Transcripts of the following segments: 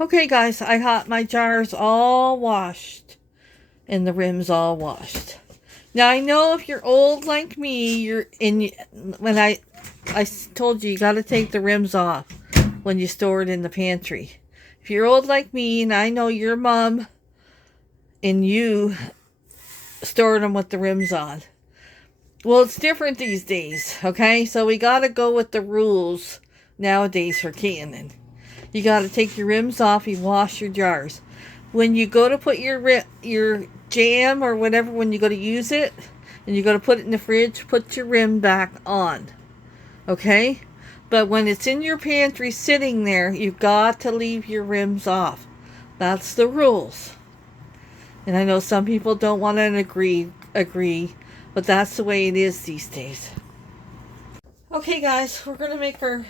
Okay guys, I got my jars all washed and the rims all washed. Now I know if you're old like me, when I told you got to take the rims off when you store it in the pantry. If you're old like me, and I know your mom and you stored them with the rims on. Well, it's different these days, okay? So we got to go with the rules nowadays for canning. You got to take your rims off. You wash your jars. When you go to put your jam or whatever, when you go to use it, and you go to put it in the fridge, put your rim back on. Okay? But when it's in your pantry sitting there, you've got to leave your rims off. That's the rules. And I know some people don't want to agree, but that's the way it is these days. Okay guys, we're going to make our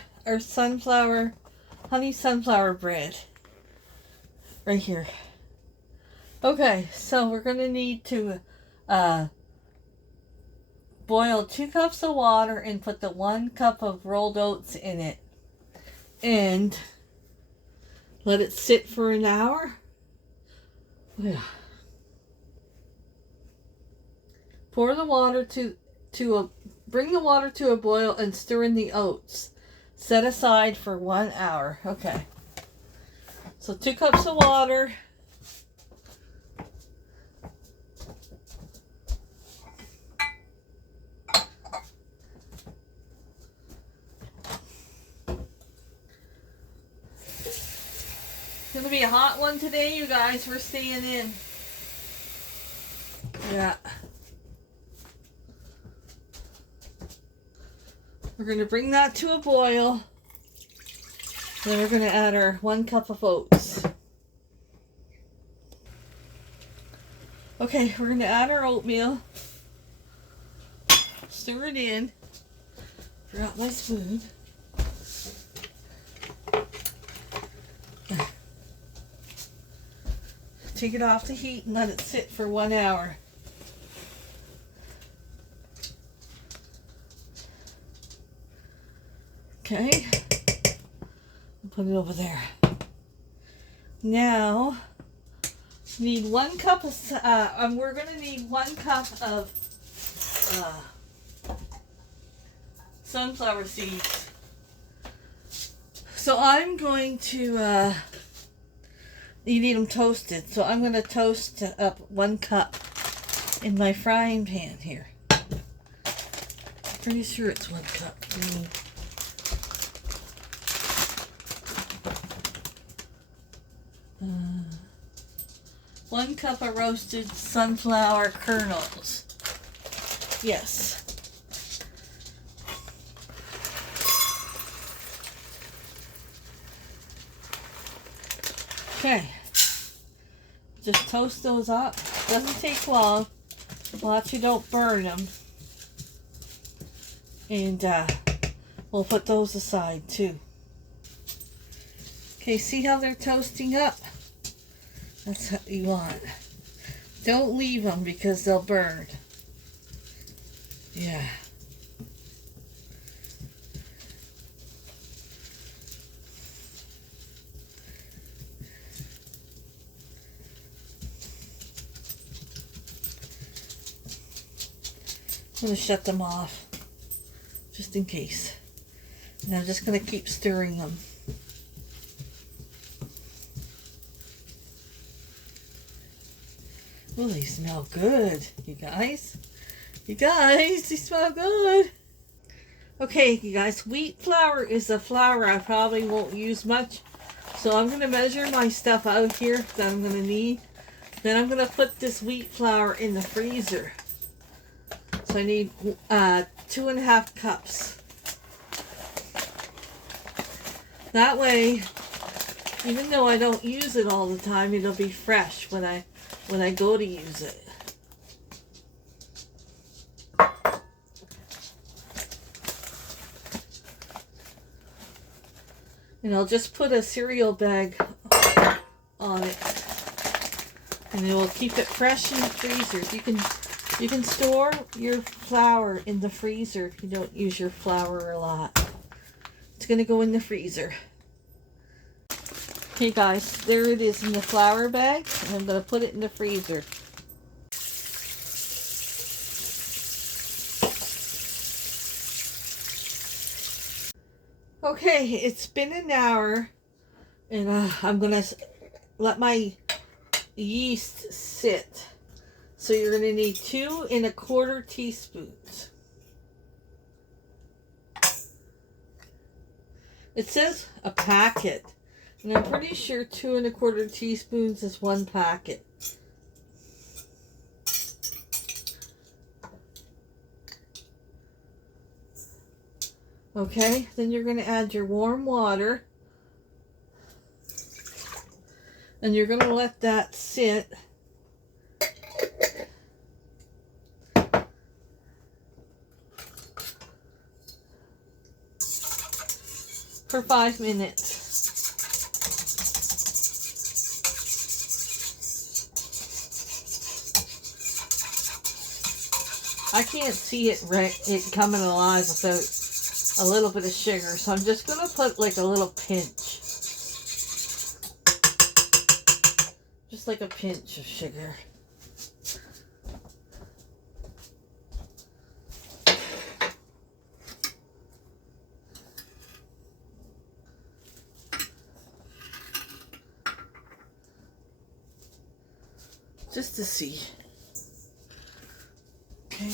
honey sunflower bread. Right here. Okay, so we're going to need to boil 2 cups of water and put the 1 cup of rolled oats in it. And let it sit for an hour. Yeah. Pour the water bring the water to a boil and stir in the oats. Set aside for 1 hour. Okay. So 2 cups of water. It's going to be a hot one today, you guys. We're staying in. Yeah. We're going to bring that to a boil. Then we're going to add our 1 cup of oats. Okay, we're going to add our oatmeal. Stir it in. Forgot my spoon. Take it off the heat and let it sit for 1 hour. Okay, put it over there. Now, need 1 cup of, we're going to need 1 cup of sunflower seeds. So I'm going to, you need them toasted. So I'm going to toast up 1 cup in my frying pan here. Pretty sure it's 1 cup. 1 cup of roasted sunflower kernels. Yes. Okay. Just toast those up. Doesn't take long. Watch you don't burn them. And we'll put those aside too. Okay, see how they're toasting up? That's what you want. Don't leave them because they'll burn. Yeah. I'm going to shut them off just in case. And I'm just going to keep stirring them. Oh, they smell good, you guys. You guys, they smell good. Okay, you guys, wheat flour is a flour I probably won't use much. So I'm going to measure my stuff out here that I'm going to need. Then I'm going to put this wheat flour in the freezer. So I need 2.5 cups. That way, even though I don't use it all the time, it'll be fresh when I go to use it. And I'll just put a cereal bag on it. And it will keep it fresh in the freezer. You can store your flour in the freezer if you don't use your flour a lot. It's going to go in the freezer. Okay guys, there it is in the flour bag, and I'm going to put it in the freezer. Okay, it's been an hour, and I'm going to let my yeast sit. So you're going to need 2 1/4 teaspoons. It says a packet, and I'm pretty sure 2 1/4 teaspoons is 1 packet. Okay, then you're going to add your warm water, and you're going to let that sit for 5 minutes. I can't see it coming alive without a little bit of sugar, so I'm just going to put like a little pinch. Just like a pinch of sugar. Just to see. Okay.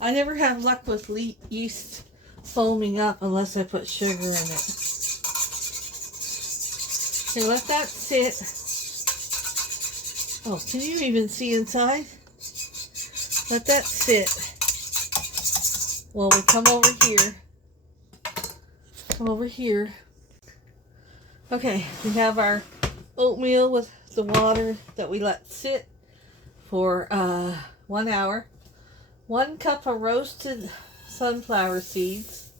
I never have luck with yeast foaming up unless I put sugar in it. Okay, let that sit. Oh, can you even see inside? Let that sit while we come over here. Come over here. Okay, we have our oatmeal with the water that we let sit for 1 hour. 1 cup of roasted sunflower seeds.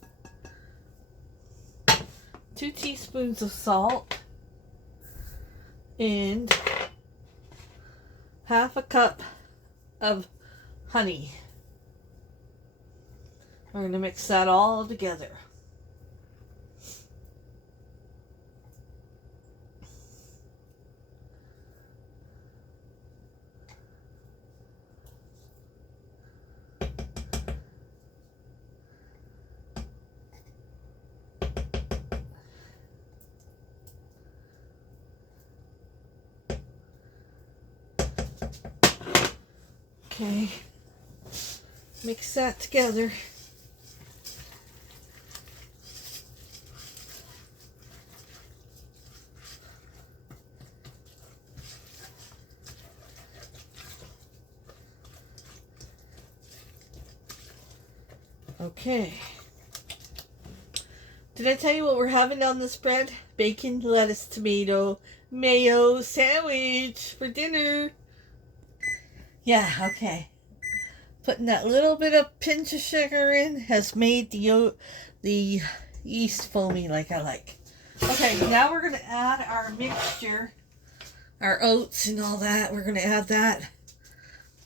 2 teaspoons of salt. And 1/2 cup of honey. We're going to mix that all together. Okay, mix that together. Okay. Did I tell you what we're having on this bread? Bacon, lettuce, tomato, mayo sandwich for dinner. Yeah, okay. Putting that little bit of pinch of sugar in has made the yeast foamy like I like. Okay, now we're going to add our mixture, our oats and all that. We're going to add that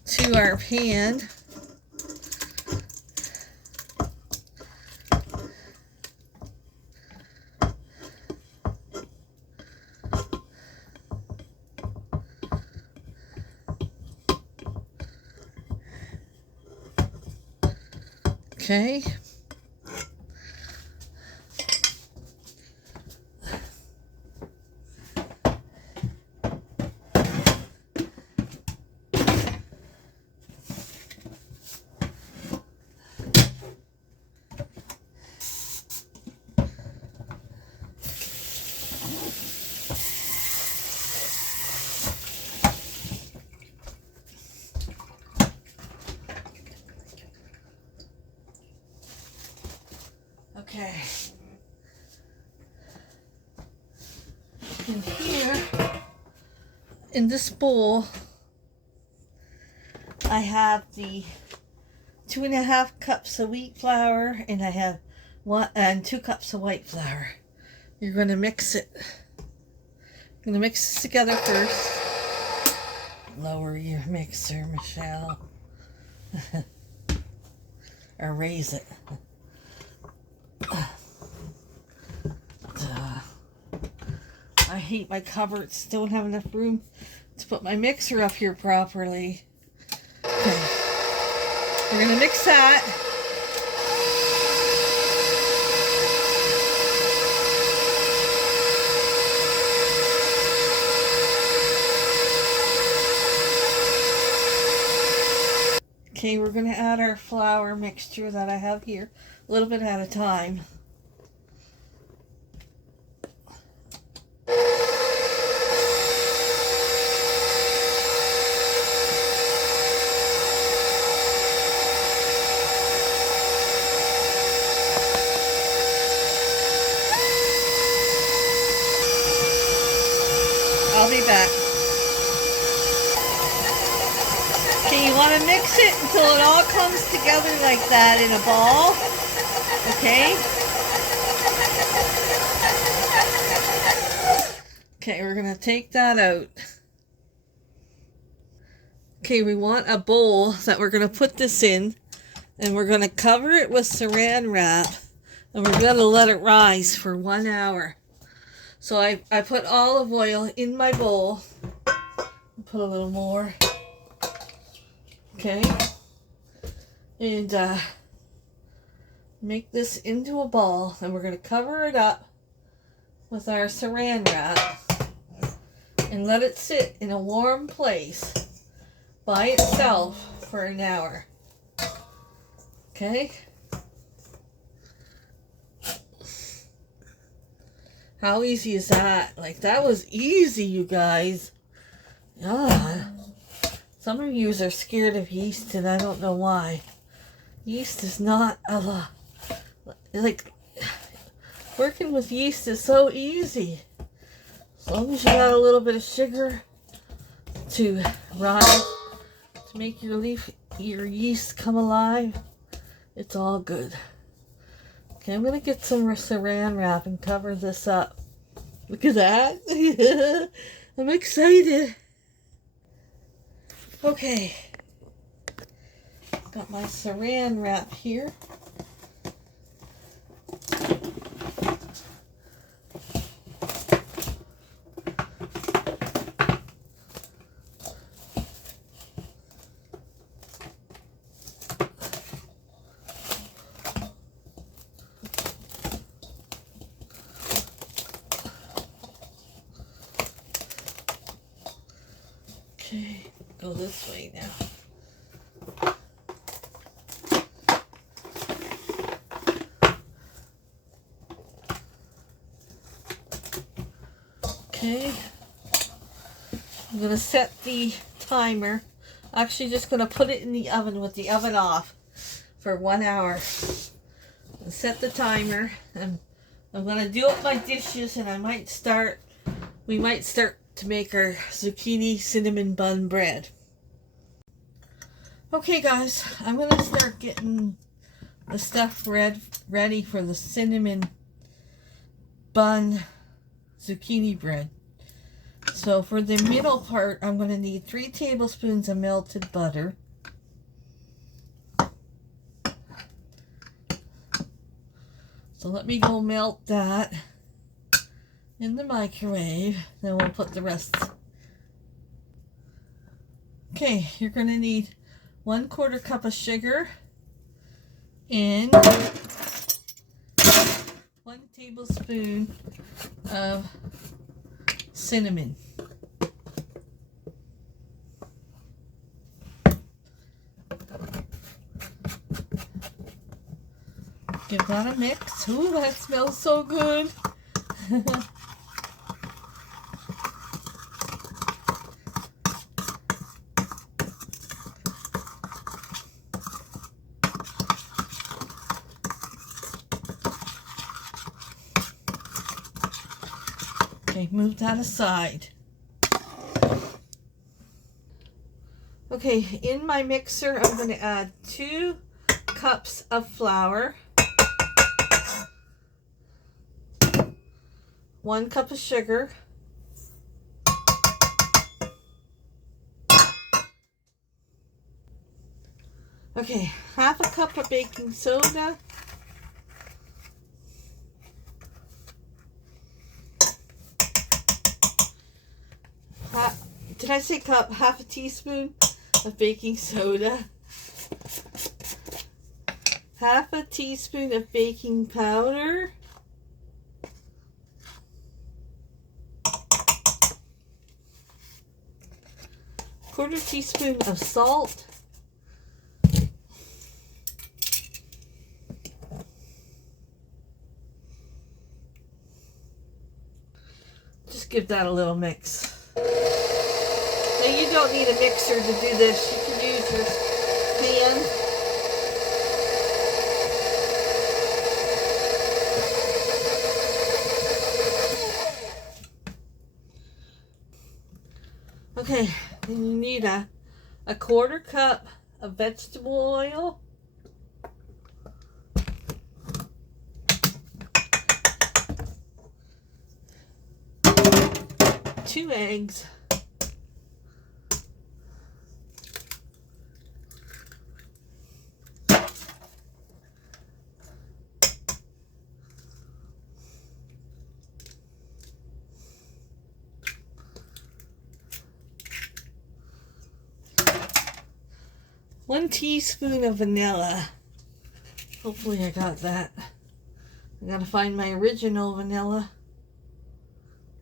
to our pan. Okay. Okay. And here, in this bowl, I have the 2 1/2 cups of wheat flour, and I have 2 cups of white flour. You're going to mix it. You're going to mix this together first. Lower your mixer, Michelle. Or raise it. I hate my cupboards. Don't have enough room to put my mixer up here properly. Okay. We're going to mix that. Okay, we're going to add our flour mixture that I have here, a little bit at a time. I'll be back. Okay, you want to mix it until it all comes together like that in a ball. Okay? Okay, we're going to take that out. Okay, we want a bowl that we're going to put this in, and we're going to cover it with saran wrap, and we're going to let it rise for 1 hour. So I put olive oil in my bowl. Put a little more. Okay. And make this into a ball, and we're going to cover it up with our saran wrap and let it sit in a warm place by itself for an hour. Okay? How easy is that? Like, that was easy, you guys. Yeah. Some of you are scared of yeast, and I don't know why. Yeast is not a lot. Like, working with yeast is so easy. As long as you got a little bit of sugar to rise, to make your yeast come alive, it's all good. Okay, I'm going to get some saran wrap and cover this up. Look at that. I'm excited. Okay. Got my saran wrap here. Okay, go this way now. Okay, I'm going to set the timer. Actually, just going to put it in the oven with the oven off for 1 hour. And set the timer, and I'm going to do up my dishes, and we might start to make our zucchini cinnamon bun bread. Okay guys, I'm going to start getting the stuff ready for the cinnamon bun zucchini bread. So for the middle part, I'm going to need 3 tablespoons of melted butter. So let me go melt that in the microwave, then we'll put the rest. Okay, you're going to need 1/4 cup of sugar and 1 tablespoon of cinnamon. Give that a mix. Ooh, that smells so good. Okay, move that aside. Okay, in my mixer, I'm going to add 2 cups of flour, 1 cup of sugar, okay, 1/2 cup of baking soda, did I say cup? Half a teaspoon of baking soda. Half a teaspoon of baking powder. Quarter teaspoon of salt. Just give that a little mix. Now you don't need a mixer to do this. You can use your hand. Okay, then you need a quarter cup of vegetable oil. 2 eggs. One teaspoon of vanilla. Hopefully I got that. I gotta find my original vanilla.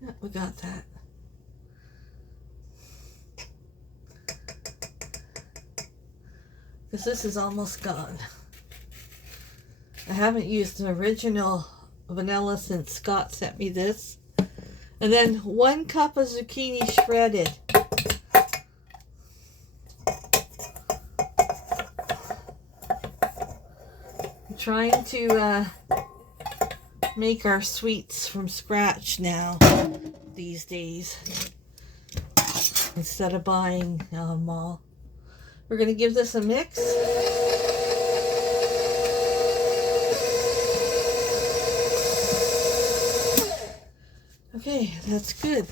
Yeah, we got that. Because this is almost gone. I haven't used the original vanilla since Scott sent me this. And then 1 cup of zucchini shredded. I'm trying to make our sweets from scratch now these days instead of buying them all. We're going to give this a mix. Okay, that's good.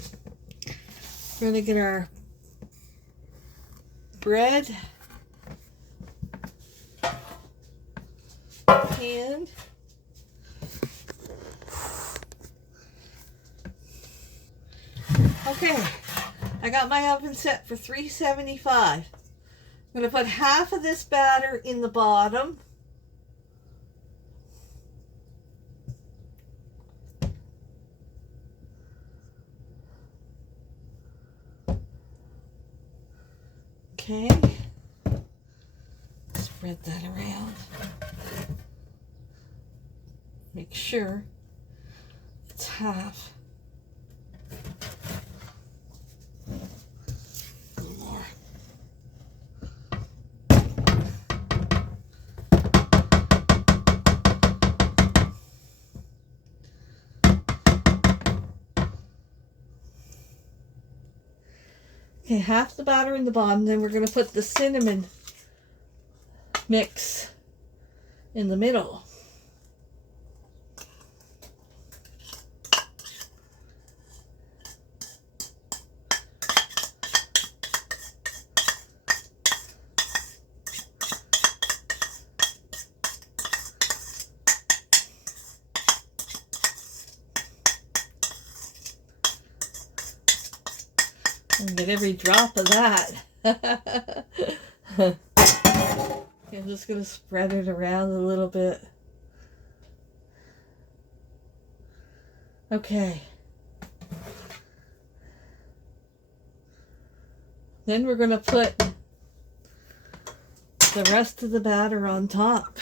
We're going to get our bread pan. Okay, I got my oven set for 375. I'm going to put half of this batter in the bottom. Okay, spread that around. Make sure it's half. A little more. Okay, half the batter in the bottom, then we're going to put the cinnamon mix in the middle. And get every drop of that. I'm just going to spread it around a little bit. Okay. Then we're going to put the rest of the batter on top.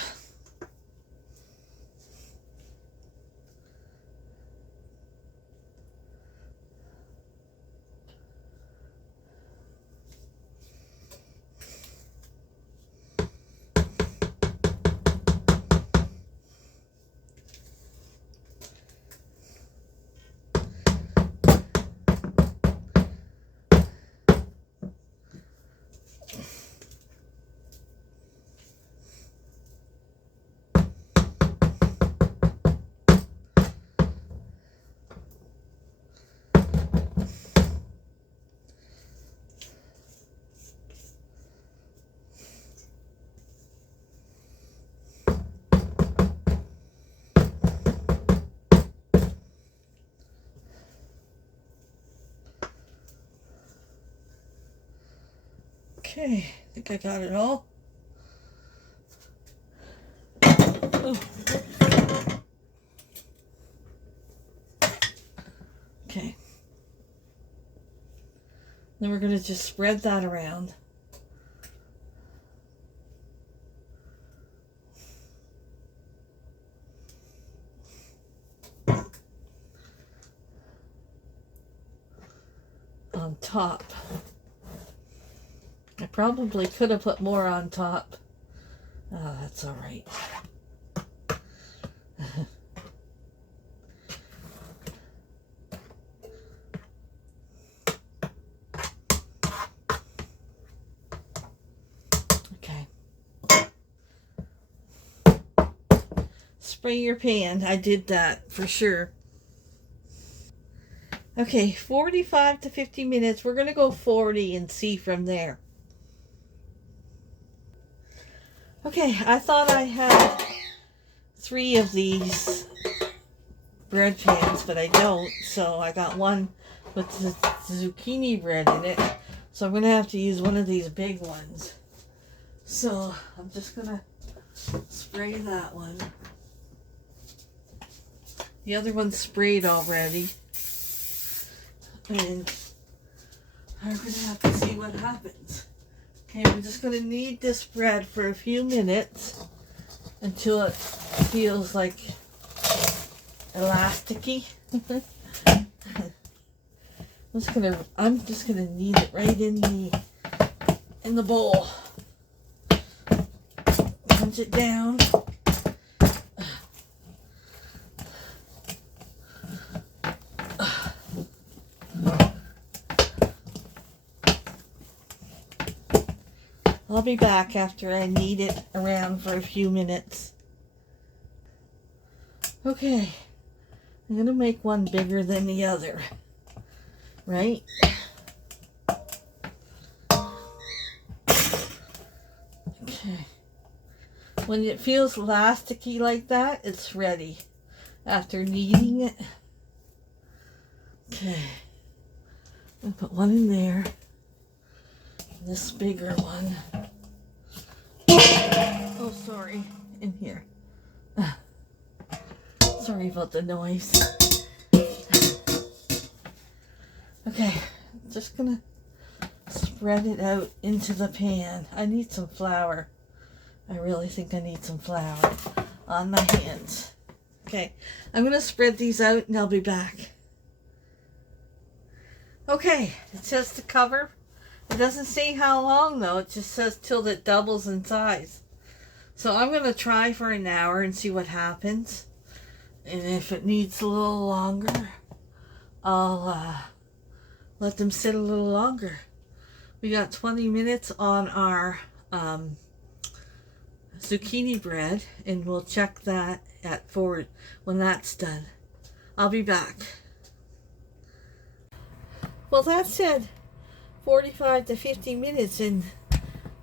Okay, I think I got it all. Oh. Okay. Then we're going to just spread that around. On top. I probably could have put more on top. Oh, that's all right. Okay. Spray your pan. I did that for sure. Okay, 45 to 50 minutes. We're going to go 40 and see from there. Okay, I thought I had 3 of these bread pans, but I don't. So I got one with the zucchini bread in it. So I'm going to have to use one of these big ones. So I'm just going to spray that one. The other one's sprayed already. And I'm going to have to see what happens. Okay, we're just going to knead this bread for a few minutes until it feels like elasticy. I'm just gonna knead it right in the bowl. Punch it down. I'll be back after I knead it around for a few minutes. Okay, I'm gonna make one bigger than the other, right? Okay. When it feels elasticy like that, it's ready after kneading it. Okay, I'll put one in there. This bigger one. Oh, sorry, in here. Sorry about the noise. Okay, just gonna spread it out into the pan. I need some flour. I really think I need some flour on my hands. Okay, I'm gonna spread these out and I'll be back. Okay, it says to cover. It doesn't say how long though, it just says till it doubles in size. So I'm gonna try for an hour and see what happens. And if it needs a little longer, I'll let them sit a little longer. We got 20 minutes on our zucchini bread, and we'll check that at forward when that's done. I'll be back. Well, that said 45 to 50 minutes, and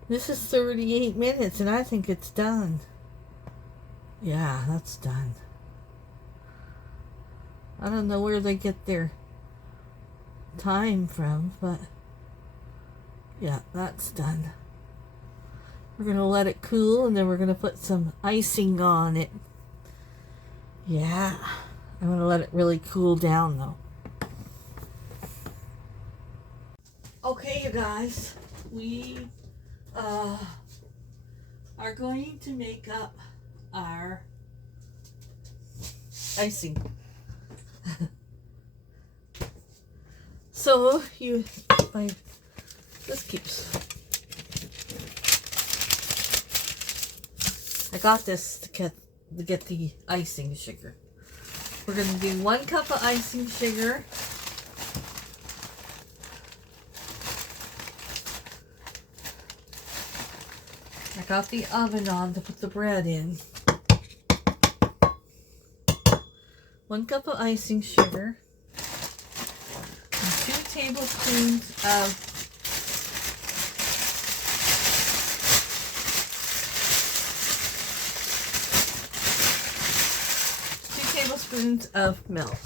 this is 38 minutes, and I think it's done. Yeah, that's done. I don't know where they get their time from, but yeah, that's done. We're going to let it cool, and then we're going to put some icing on it. Yeah, I'm going to let it really cool down though. Okay, you guys, we are going to make up our icing. So this keeps. I got this to get the icing sugar. We're going to do 1 cup of icing sugar. I got the oven on to put the bread in. 1 cup of icing sugar. And 2 tablespoons of milk.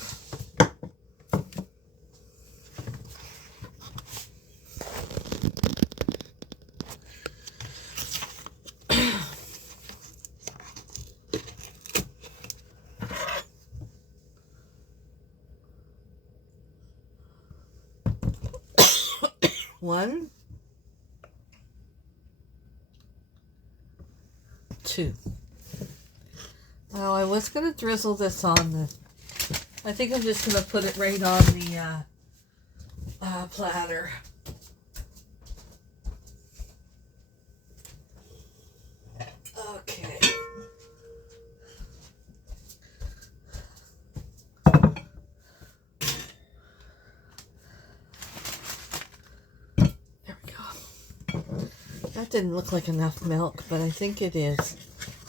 1, 2. Now I was going to drizzle this on the, I think I'm just going to put it right on the platter. Okay. There we go. That didn't look like enough milk, but I think it is.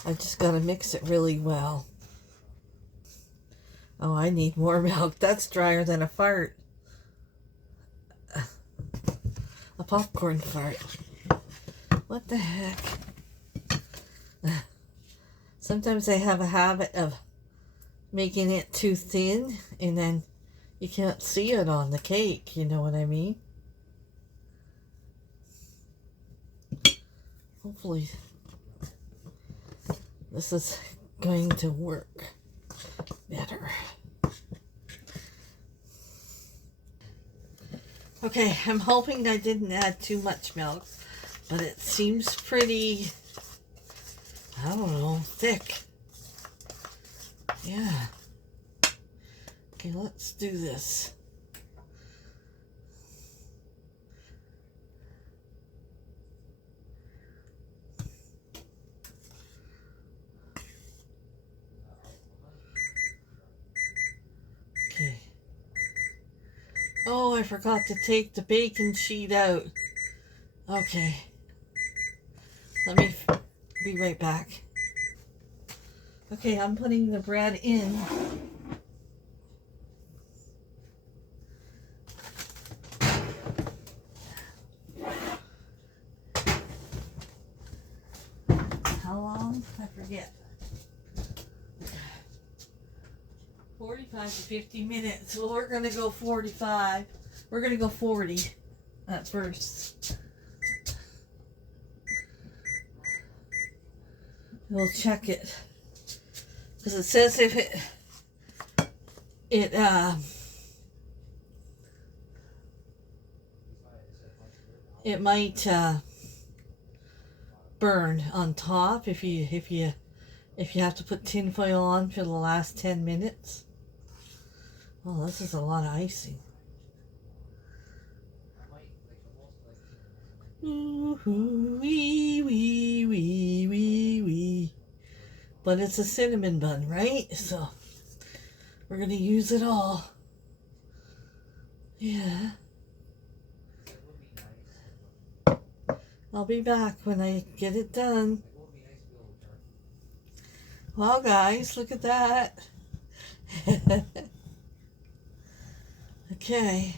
I just got to mix it really well. Oh, I need more milk. That's drier than a fart. A popcorn fart. What the heck? Sometimes I have a habit of making it too thin, and then you can't see it on the cake. You know what I mean? Hopefully this is going to work better. Okay, I'm hoping I didn't add too much milk, but it seems pretty, I don't know, thick. Yeah. Okay, let's do this. Okay. Oh, I forgot to take the baking sheet out. Okay. Let me be right back. Okay, I'm putting the bread in. How long? I forget. 45 to 50 minutes. Well, we're going to go 45. We're going to go 40 at first. We'll check it. Because it says if it might burn on top if you have to put tin foil on for the last 10 minutes. Oh, this is a lot of icing. Ooh, wee, wee, wee, wee, wee. But it's a cinnamon bun, right? So we're going to use it all. Yeah. I'll be back when I get it done. Well, guys, look at that. Okay.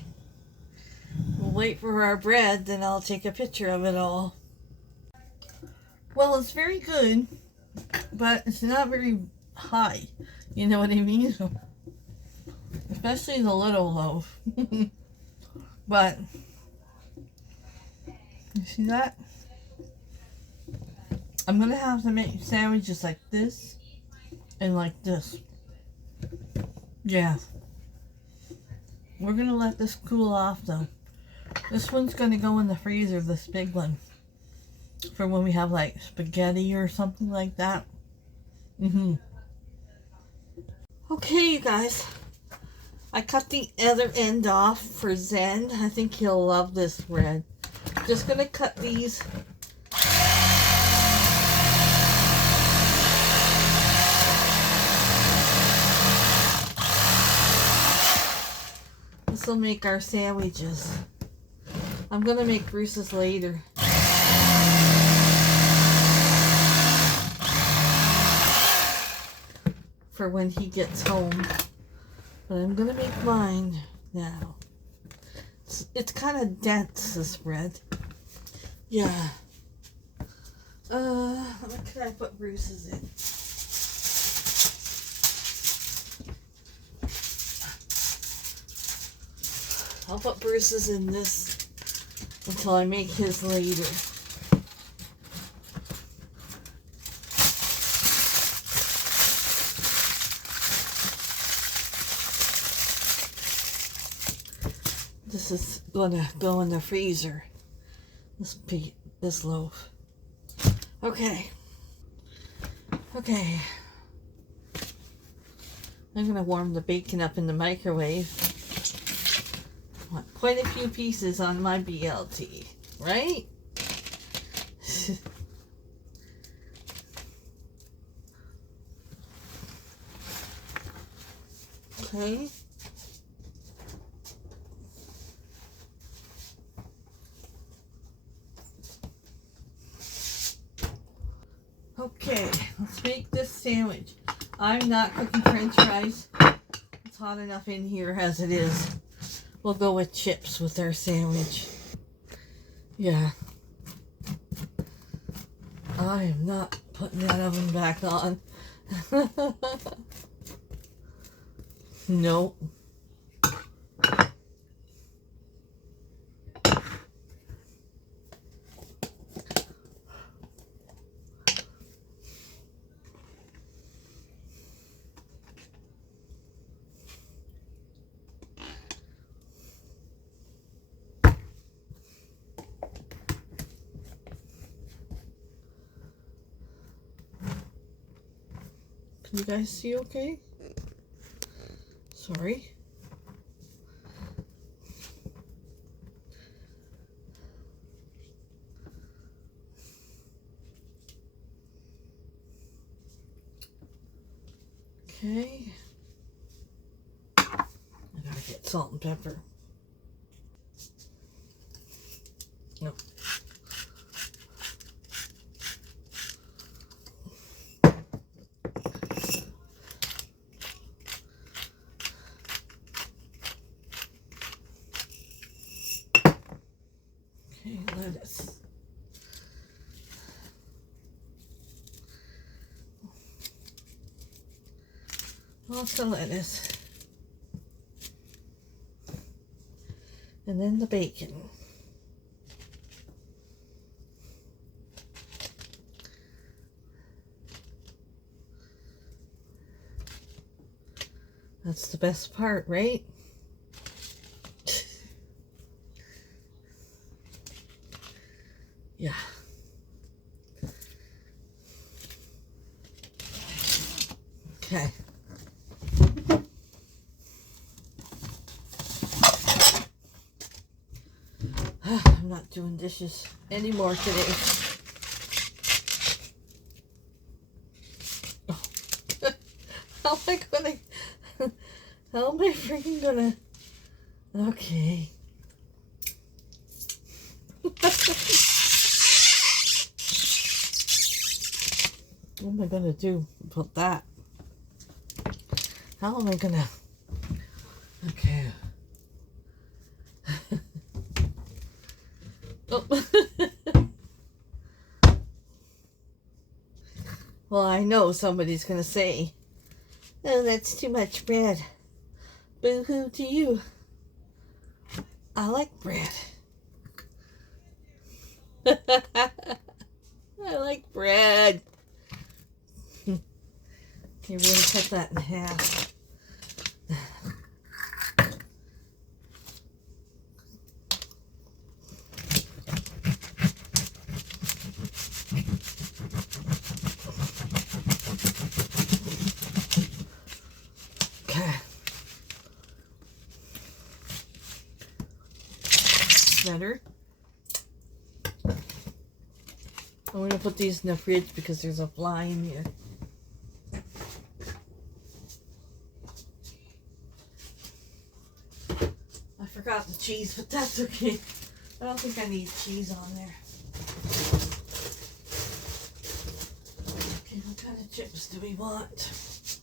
We'll wait for our bread, then I'll take a picture of it all. Well, it's very good, but it's not very high. You know what I mean? Especially the little loaf. But, you see that? I'm going to have to make sandwiches like this and like this. Yeah. We're going to let this cool off though. This one's going to go in the freezer, this big one. For when we have like spaghetti or something like that. Okay, you guys. I cut the other end off for Zen. I think he'll love this bread. Just going to cut these. This will make our sandwiches. I'm going to make Bruce's later. For when he gets home. But I'm going to make mine now. It's kind of dense, this bread. Yeah. What can I put Bruce's in? I'll put Bruce's in this until I make his later. This is gonna go in the freezer. This loaf. Okay. Okay. I'm gonna warm the bacon up in the microwave. I want quite a few pieces on my BLT, right? Okay. Okay, let's make this sandwich. I'm not cooking French fries. It's hot enough in here as it is. We'll go with chips with our sandwich. Yeah. I am not putting that oven back on. Nope. Can you guys see okay? Sorry. Okay. I gotta get salt and pepper. No. Okay, lettuce. Lots of lettuce. And then the bacon. That's the best part, right? Yeah. Okay. I'm not doing dishes anymore today. Oh. How am I gonna... How am I freaking gonna... Okay. What am I gonna do about that? How am I gonna... Okay. Oh. Well, I know somebody's gonna say, oh, that's too much bread. Boo-hoo to you. I like bread. I like bread. Can you really cut that in half? Okay. Better. I'm going to put these in the fridge because there's a fly in here. I forgot the cheese, but that's okay. I don't think I need cheese on there. Okay, what kind of chips do we want?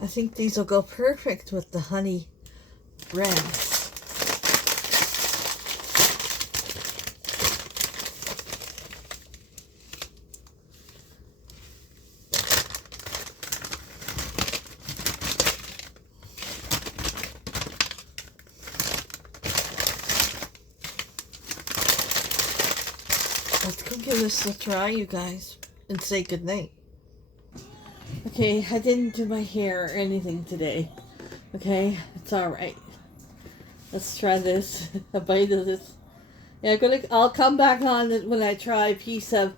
I think these will go perfect with the honey bread. Let's go give this a try, you guys, and say goodnight. Okay, I didn't do my hair or anything today. Okay, it's alright. Let's try this. A bite of this. Yeah, I'll come back on it when I try a piece of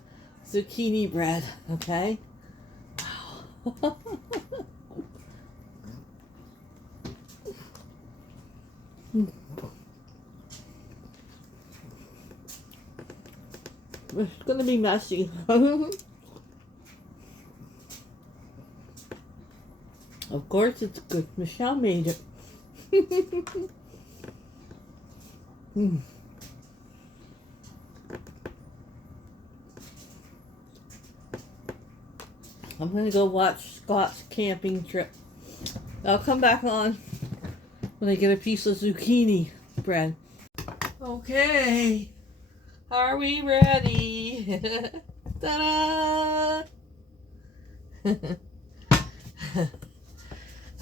zucchini bread. Okay. Wow. It's gonna be messy. Of course it's good. Michelle made it. Mm. I'm gonna go watch Scott's camping trip. I'll come back on when I get a piece of zucchini bread. Okay. Are we ready? Ta-da!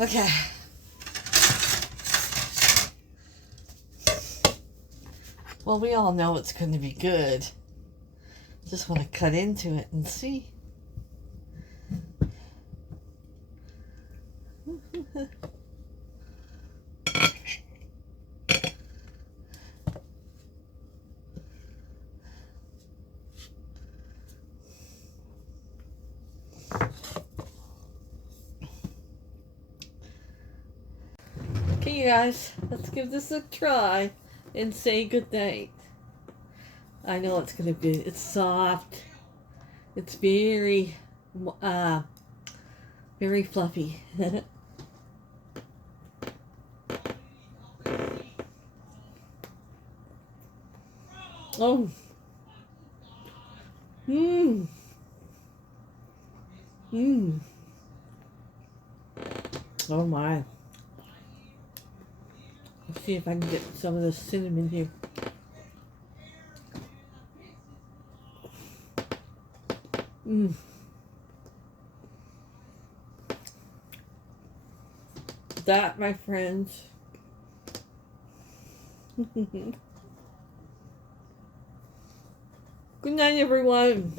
Okay. Well, we all know it's going to be good. Just want to cut into it and see. Okay, you guys, let's give this a try and say good night. I know it's gonna be. It's soft. It's very, very fluffy. Oh. Mmm. Mmm. Oh my. Let's see if I can get some of the cinnamon here. Mmm. That, my friends. Good night, everyone.